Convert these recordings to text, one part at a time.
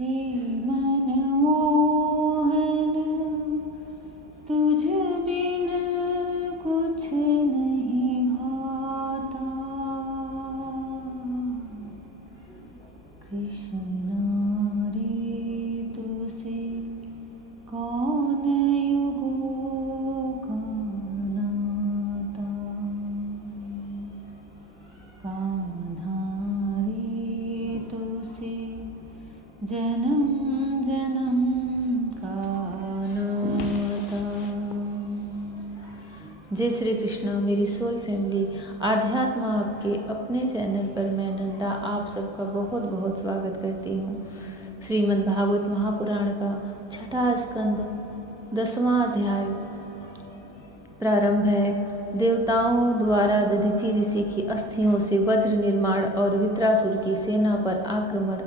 मनमोहन तुझ बिन कुछ नहीं भाता। कृष्णा रे तुझसे कौन युगों का नाता। कान्हा रे तुझसे जन्म जन्म का नाता। जय श्री कृष्णा मेरी सोल फैमिली। आध्यात्म आपके अपने चैनल पर मैं नंदा आप सबका बहुत बहुत स्वागत करती हूँ। श्रीमद् भागवत महापुराण का छठा स्कंद 10वां अध्याय प्रारंभ है। देवताओं द्वारा दधीचि ऋषि की अस्थियों से वज्र निर्माण और वित्रासुर की सेना पर आक्रमण।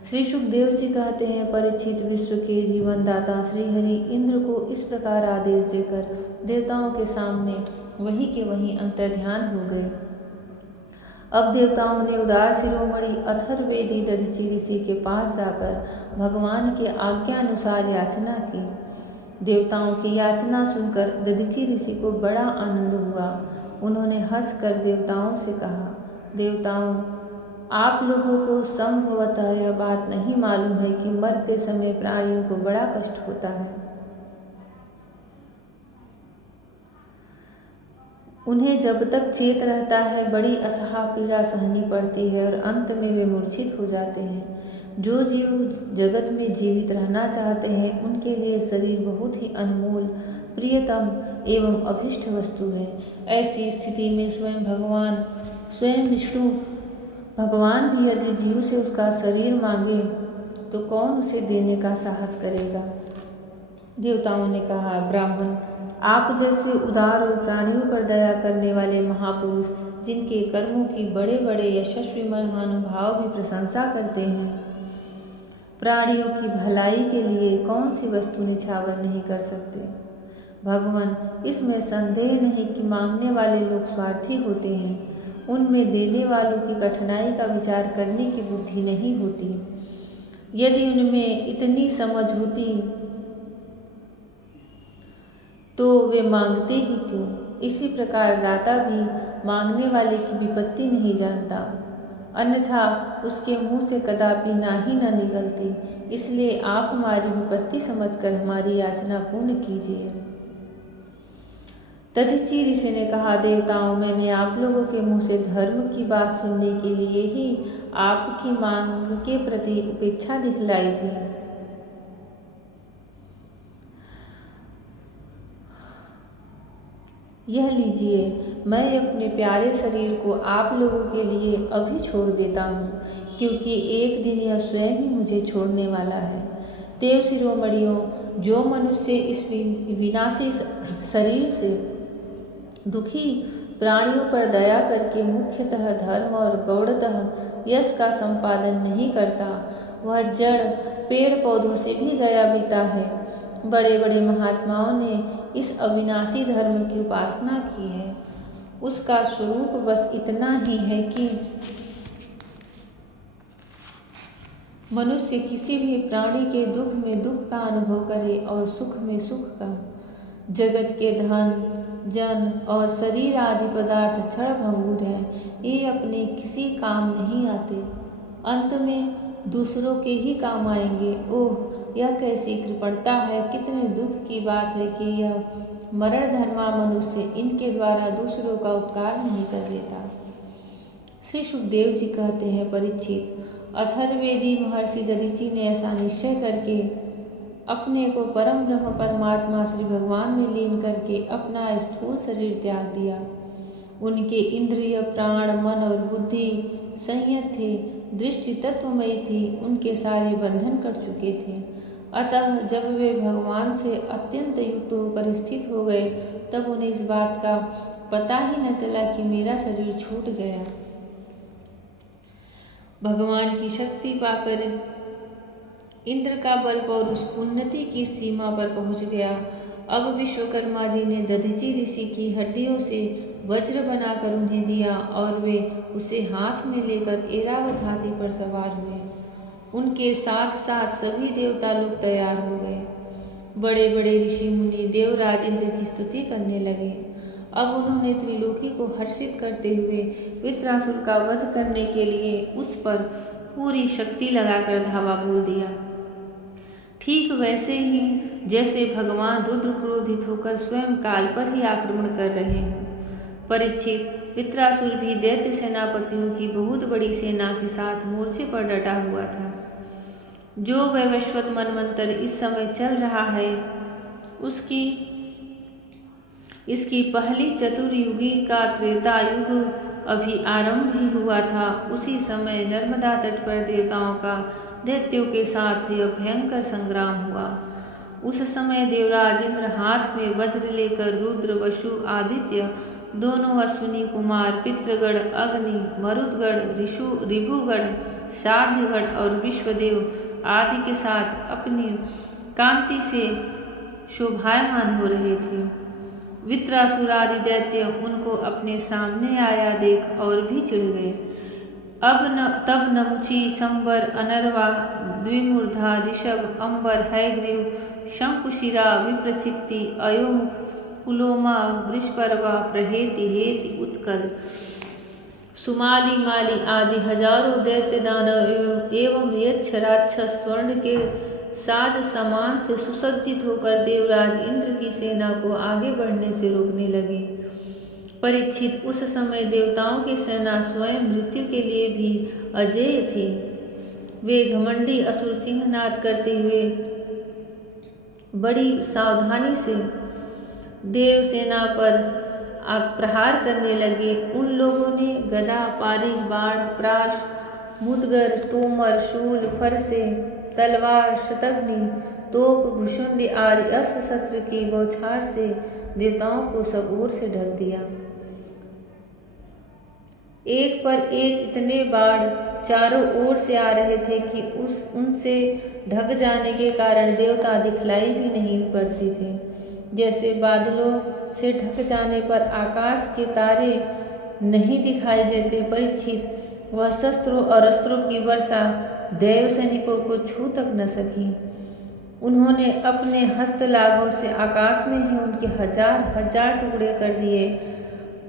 श्री सुखदेव जी कहते हैं, परीक्षित विश्व के जीवन दाता श्री हरि इंद्र को इस प्रकार आदेश देकर देवताओं के सामने वही के वहीं अंतर्ध्यान हो गए। अब देवताओं ने उदार शिरोमणि अथर्ववेदी दधीचि ऋषि के पास जाकर भगवान के आज्ञानुसार याचना की। देवताओं की याचना सुनकर दधीचि ऋषि को बड़ा आनंद हुआ। उन्होंने हंसकर देवताओं से कहा, देवताओं, आप लोगों को संभवतः यह बात नहीं मालूम है कि मरते समय प्राणियों को बड़ा कष्ट होता है। उन्हें जब तक चेत रहता है बड़ी असहा पीड़ा सहनी पड़ती है और अंत में वे मूर्छित हो जाते हैं। जो जीव जगत में जीवित रहना चाहते हैं उनके लिए शरीर बहुत ही अनमोल, प्रियतम एवं अभिष्ट वस्तु है। ऐसी स्थिति में स्वयं विष्णु भगवान भी यदि जीव से उसका शरीर मांगे तो कौन उसे देने का साहस करेगा। देवताओं ने कहा, ब्राह्मण, आप जैसे उदार और प्राणियों पर दया करने वाले महापुरुष, जिनके कर्मों की बड़े बड़े यशस्वी महानुभाव भी प्रशंसा करते हैं, प्राणियों की भलाई के लिए कौन सी वस्तु निछावर नहीं कर सकते। भगवान, इसमें संदेह नहीं कि मांगने वाले लोग स्वार्थी होते हैं। उनमें देने वालों की कठिनाई का विचार करने की बुद्धि नहीं होती। यदि उनमें इतनी समझ होती तो वे मांगते ही क्यों। इसी प्रकार दाता भी मांगने वाले की विपत्ति नहीं जानता, अन्यथा उसके मुंह से कदापि नाही न निकलती। इसलिए आप हमारी विपत्ति समझकर हमारी याचना पूर्ण कीजिए। दधीचि ऋषि ने कहा, देवताओं, मैंने आप लोगों के मुंह से धर्म की बात सुनने के लिए ही आपकी मांग के प्रति उपेक्षा दिखलाई थी। यह लीजिए, मैं अपने प्यारे शरीर को आप लोगों के लिए अभी छोड़ देता हूँ, क्योंकि एक दिन यह स्वयं ही मुझे छोड़ने वाला है। देव शिरोमणियों, जो मनुष्य इस विनाशी शरीर से दुखी प्राणियों पर दया करके मुख्यतः धर्म और गौड़तः यश का संपादन नहीं करता, वह जड़ पेड़ पौधों से भी दया बीता है। बड़े बड़े महात्माओं ने इस अविनाशी धर्म की उपासना की है। उसका स्वरूप बस इतना ही है कि मनुष्य किसी भी प्राणी के दुख में दुख का अनुभव करे और सुख में सुख का। जगत के धन, जन और शरीर आदि पदार्थ क्षण भंगुर हैं। ये अपने किसी काम नहीं आते, अंत में दूसरों के ही काम आएंगे। ओह, यह कैसी कृपणता है। कितने दुख की बात है कि यह मरण धर्मा मनुष्य इनके द्वारा दूसरों का उपकार नहीं कर देता। श्री सुखदेव जी कहते हैं, परीक्षित, अथर्ववेदी महर्षि दधीचि ने ऐसा निश्चय करके अपने को परम ब्रह्म परमात्मा श्री भगवान में लीन करके अपना स्थूल शरीर त्याग दिया। उनके इंद्रिय, प्राण, मन और बुद्धि संयत थे, दृष्टि तत्वमयी थी, उनके सारे बंधन कट चुके थे। अतः जब वे भगवान से अत्यंत युक्त होकर स्थित हो गए, तब उन्हें इस बात का पता ही न चला कि मेरा शरीर छूट गया। भगवान की शक्ति पाकर इंद्र का बल और उस उन्नति की सीमा पर पहुंच गया। अब विश्वकर्मा जी ने दधीचि ऋषि की हड्डियों से वज्र बनाकर उन्हें दिया और वे उसे हाथ में लेकर ऐरावत हाथी पर सवार हुए। उनके साथ साथ सभी देवता लोग तैयार हो गए। बड़े बड़े ऋषि मुनि देवराज इंद्र की स्तुति करने लगे। अब उन्होंने त्रिलोकी को हर्षित करते हुए वृत्रासुर का वध करने के लिए उस पर पूरी शक्ति लगाकर धावा बोल दिया। ठीक वैसे ही जैसे भगवान रुद्र क्रोधित होकर स्वयं काल पर ही आक्रमण कर रहे हों। परीक्षित, वृत्रासुर भी दैत्य सेनापतियों की बहुत बड़ी सेना के साथ मोर्चे पर डटा हुआ था। जो वैवस्वत मनवंतर इस समय चल रहा है इसकी पहली चतुर्युगी का त्रेता युग अभी आरंभ ही हुआ था। उसी समय नर्मदा तट पर देवताओं का दैत्यों के साथ यह भयंकर संग्राम हुआ। उस समय देवराज इंद्र हाथ में वज्र लेकर रुद्र, वसु, आदित्य, दोनों अश्विनी कुमार, पितृगण, अग्नि, मरुदगण, ऋभुगण, साध्यगण और विश्वदेव आदि के साथ अपनी कांति से शोभायमान हो रहे थे। वृत्रासुर आदि दैत्य उनको अपने सामने आया देख और भी चिढ़ गए। तब नमुची, संबर, अनर्वा, द्विमूर्धा, ऋषभ, अंबर, हैग्रीव, शंकुशिरा, विप्रचित्ति, अयोमुख, पुलोमा, वृषपर्वा, प्रहेति, हेति, उत्कल, सुमाली, माली आदि हजारों दैत्य दानव एवं यक्ष राक्षस स्वर्ण के साज सामान से सुसज्जित होकर देवराज इंद्र की सेना को आगे बढ़ने से रोकने लगे। परीक्षित, उस समय देवताओं की सेना स्वयं मृत्यु के लिए भी अजेय थी। वे घमंडी असुर सिंहनाद करते हुए बड़ी सावधानी से देव सेना पर प्रहार करने लगे। उन लोगों ने गदा, पारी, बाण, प्राश, मुदगर, तोमर, शूल, फरसे, तलवार, शतघ्नि, तोप, भुशुंडी आदि अस्त्र शस्त्र की बौछार से देवताओं को सब ओर से ढक दिया। एक पर एक इतने बाढ़ चारों ओर से आ रहे थे कि उनसे ढक जाने के कारण देवता दिखलाई भी नहीं पड़ती थे। जैसे बादलों से ढक जाने पर आकाश के तारे नहीं दिखाई देते। परीक्षित, वह शस्त्रों और अस्त्रों की वर्षा देव सैनिकों को छू तक न सकी। उन्होंने अपने हस्तलाघों से आकाश में ही उनके हजार हजार टुकड़े कर दिए।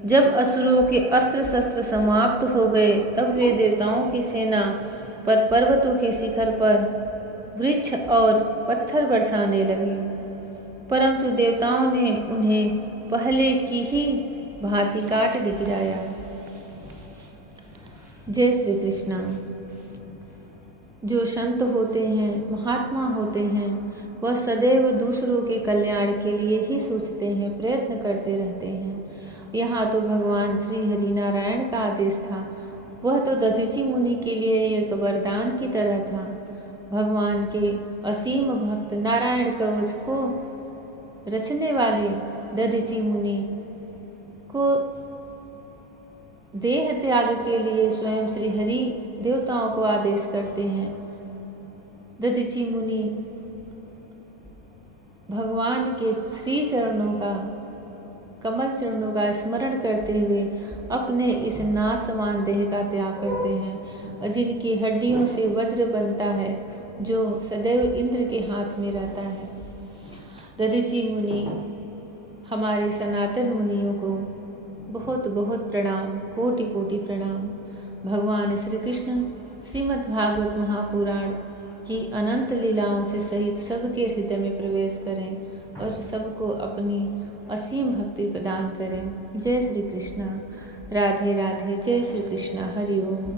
जब असुरों के अस्त्र शस्त्र समाप्त हो गए तब वे देवताओं की सेना पर पर्वतों के शिखर पर वृक्ष और पत्थर बरसाने लगे, परंतु देवताओं ने उन्हें पहले की ही भांति काट गिराया। जय श्री कृष्णा। जो संत होते हैं, महात्मा होते हैं, वह सदैव दूसरों के कल्याण के लिए ही सोचते हैं, प्रयत्न करते रहते हैं। यहाँ तो भगवान श्री हरि नारायण का आदेश था। वह तो दधीचि मुनि के लिए एक वरदान की तरह था। भगवान के असीम भक्त नारायण कवच को रचने वाले दधीचि मुनि को देह त्याग के लिए स्वयं श्री हरि देवताओं को आदेश करते हैं। दधीचि मुनि भगवान के श्री चरणों का, कमल चरणों का स्मरण करते हुए अपने इस नाशवान देह का त्याग करते हैं, जिनकी हड्डियों से वज्र बनता है, जो सदैव इंद्र के हाथ में रहता है। दधीचि मुनि हमारे सनातन मुनियों को बहुत बहुत प्रणाम, कोटि कोटि प्रणाम। भगवान श्री कृष्ण श्रीमद् भागवत महापुराण की अनंत लीलाओं से सहित सबके हृदय में प्रवेश करें और सबको अपनी असीम भक्ति प्रदान करें। जय श्री कृष्णा। राधे राधे। जय श्री कृष्णा। हरि ओम।